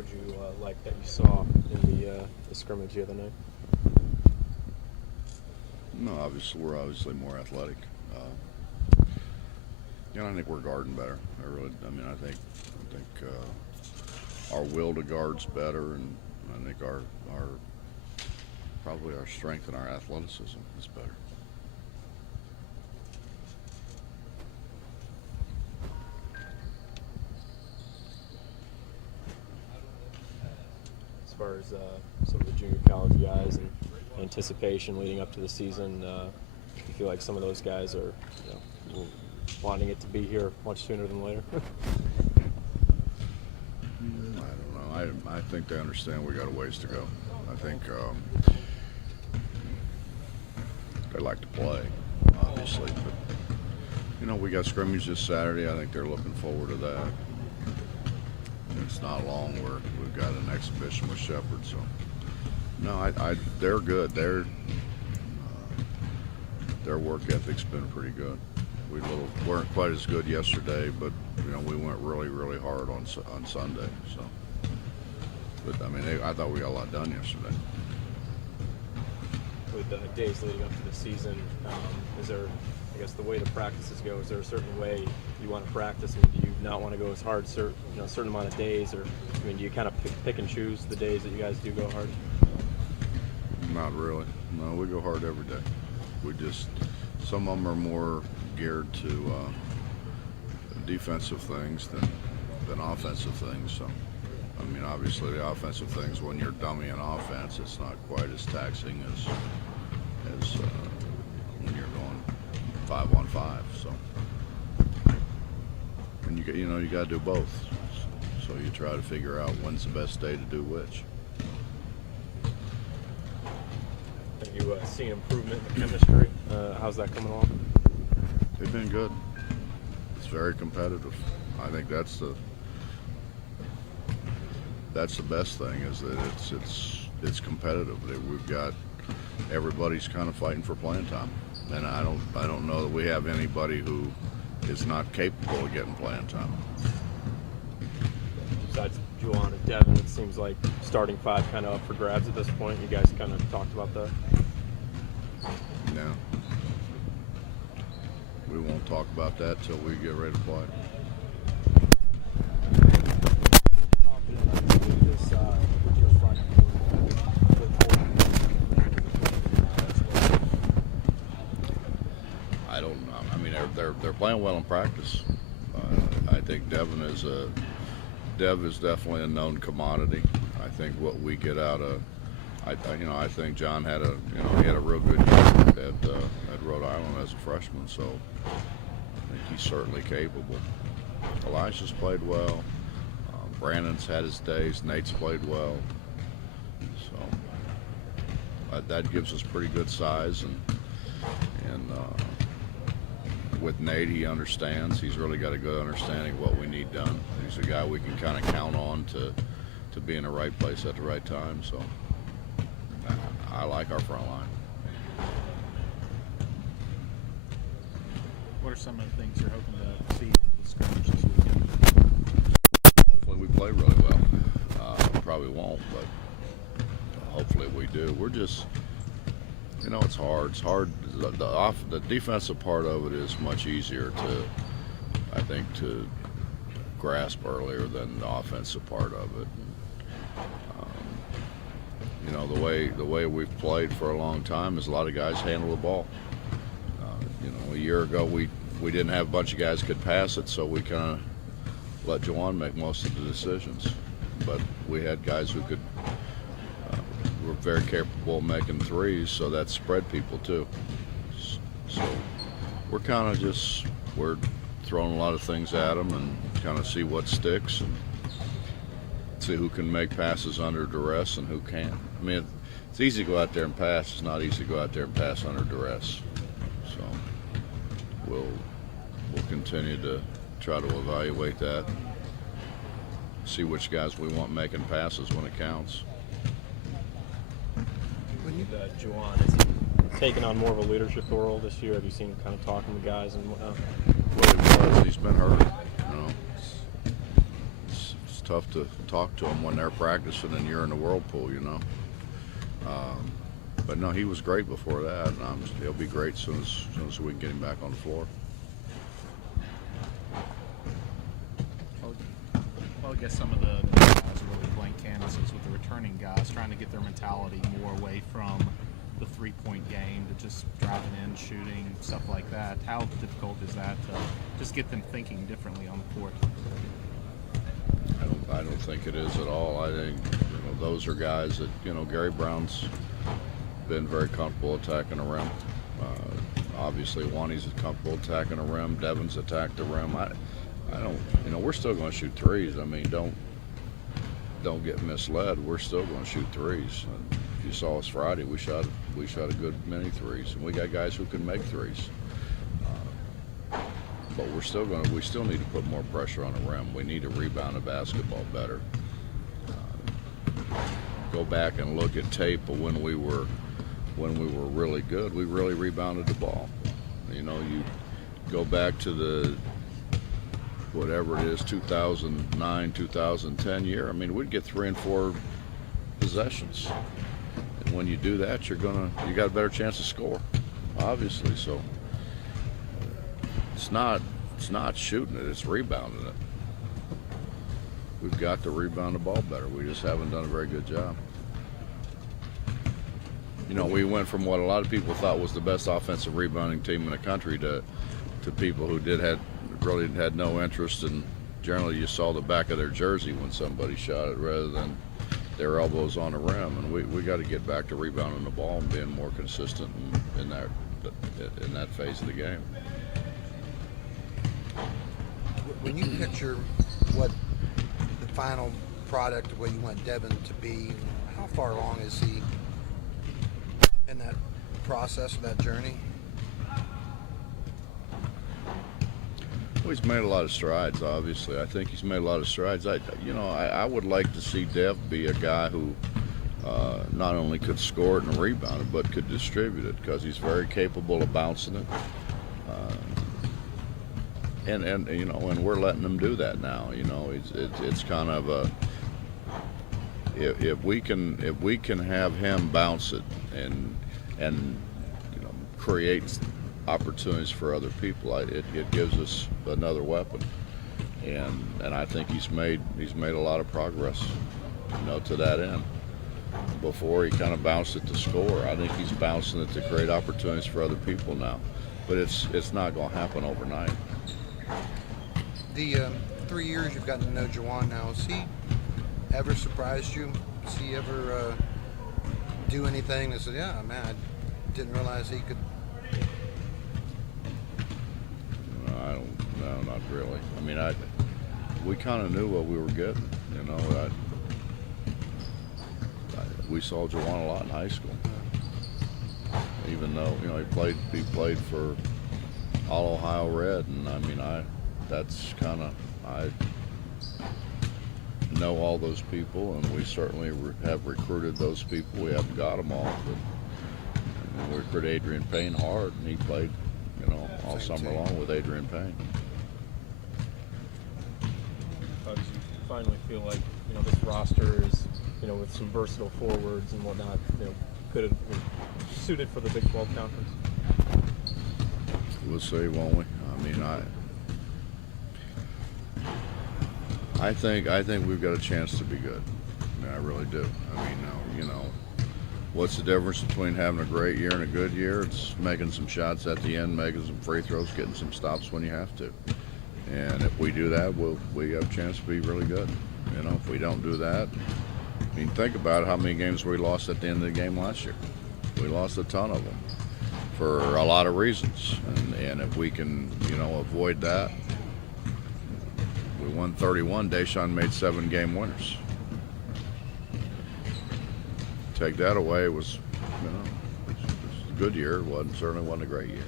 would you like that you saw in the scrimmage the other night? No, obviously we're more athletic. I think we're guarding better. I think our will to guard's better, and I think our probably our strength and our athleticism is better. As far as some of the junior college guys and anticipation leading up to the season, you feel like some of those guys are wanting it to be here much sooner than later? I don't know. I think they understand we got a ways to go. I think they like to play, obviously, but we got scrimmage this Saturday. I think they're looking forward to that. It's not long. We've got an exhibition with Shepherd, so no, they're good. Their work ethic's been pretty good. We weren't quite as good yesterday, but we went really, really hard on Sunday. So, but I thought we got a lot done yesterday. With the days leading up to the season, is there, I guess, the way the practices go? Is there a certain way you want to practice, and do you not want to go as hard, a certain amount of days, or do you kind of pick and choose the days that you guys do go hard? Not really. No, we go hard every day. Some of them are more geared to defensive things than offensive things. So, obviously the offensive things, when you're dummying offense, it's not quite as taxing as when you're going 5-on-5. So, and you got to do both. So you try to figure out when's the best day to do which. Have you seen improvement in the chemistry? How's that coming along? They've been good. It's very competitive. I think that's the best thing, is that it's competitive. We've got everybody's kind of fighting for playing time, and I don't know that we have anybody who is not capable of getting playing time. Besides Juwan and Devin, it seems like starting five kind of up for grabs at this point. You guys kind of talked about that. Yeah. We won't talk about that till we get ready to play. I don't know. They're playing well in practice. I think Dev is definitely a known commodity. I think what we get out of, I think John had he had a real good year at Rhode Island as a freshman, so I think he's certainly capable. Elijah's played well. Brandon's had his days. Nate's played well. So that gives us pretty good size, and with Nate, he understands. He's really got a good understanding of what we need done. He's a guy we can kind of count on to be in the right place at the right time. So I like our front line. What are some of the things you're hoping to see in the scrimmage this weekend? Hopefully we play really well. Probably won't, but hopefully we do. We're just, it's hard. It's hard. The defensive part of it is much easier to grasp earlier than the offensive part of it. The way we've played for a long time is a lot of guys handle the ball. A year ago we didn't have a bunch of guys could pass it, so we kind of let Juwan make most of the decisions. But we had guys who were very capable of making threes, so that spread people too. So we're kind of we're throwing a lot of things at them and kind of see what sticks and see who can make passes under duress and who can't. It's easy to go out there and pass. It's not easy to go out there and pass under duress. So we'll continue to try to evaluate that, see which guys we want making passes when it counts. Juwan, has he taken on more of a leadership role this year? Have you seen him kind of talking to guys and whatnot? Well, he's been hurt. It's tough to talk to them when they're practicing and you're in the whirlpool, you know. But no, he was great before that, and he'll be great as soon as we can get him back on the floor. Well, I guess some of the new guys are really blank canvases with the returning guys, trying to get their mentality more away from the three-point game to just driving in, shooting, stuff like that. How difficult is that to just get them thinking differently on the court? I don't think it is at all. I think those are guys that Gary Brown's been very comfortable attacking the rim. Obviously, Wani's comfortable attacking the rim. Devin's attacked the rim. I don't. We're still going to shoot threes. I mean, don't get misled. We're still going to shoot threes. And if you saw us Friday, we shot a good many threes, and we got guys who can make threes. But we still need to put more pressure on the rim. We need to rebound the basketball better. Go back and look at tape of when we were really good. We really rebounded the ball. You go back to the whatever it is, 2009, 2010 year. I mean, we'd get 3 and 4 possessions, and when you do that, you got a better chance to score, obviously. So it's not shooting it; it's rebounding it. We've got to rebound the ball better. We just haven't done a very good job. We went from what a lot of people thought was the best offensive rebounding team in the country to people who really had no interest, and generally you saw the back of their jersey when somebody shot it rather than their elbows on the rim. And we got to get back to rebounding the ball and being more consistent in that phase of the game. When you picture what the final product of what you want Devin to be, how far along is he in that process, of that journey? Well, he's made a lot of strides, obviously. I think he's made a lot of strides. I would like to see Dev be a guy who not only could score it and rebound it, but could distribute it, because he's very capable of bouncing it. And we're letting him do that now. It's kind of a, if we can have him bounce it and create opportunities for other people, it gives us another weapon. And I think he's made a lot of progress, to that end. Before, he kind of bounced it to score. I think he's bouncing it to create opportunities for other people now. But it's not going to happen overnight. The 3 years you've gotten to know Juwan now, has he ever surprised you? Has he ever do anything that said, yeah, man, I didn't realize he could? No, not really. I mean, we kind of knew what we were getting. We saw Juwan a lot in high school, even though he played for All Ohio Red, and I mean, I know all those people, and we certainly have recruited those people. We haven't got them all, but we recruited Adrian Payne hard, and he played, all summer long with Adrian Payne. How do you finally feel like this roster is, with some versatile forwards and whatnot, could have suited for the Big 12 conference? We'll see, won't we? I mean, I think we've got a chance to be good. I mean, I really do. I mean, what's the difference between having a great year and a good year? It's making some shots at the end, making some free throws, getting some stops when you have to. And if we do that, we have a chance to be really good. If we don't do that, I mean, think about how many games we lost at the end of the game last year. We lost a ton of them for a lot of reasons. And if we can, avoid that, we won 31. Deshaun made 7 game winners. Take that away, it was a good year. Certainly wasn't a great year.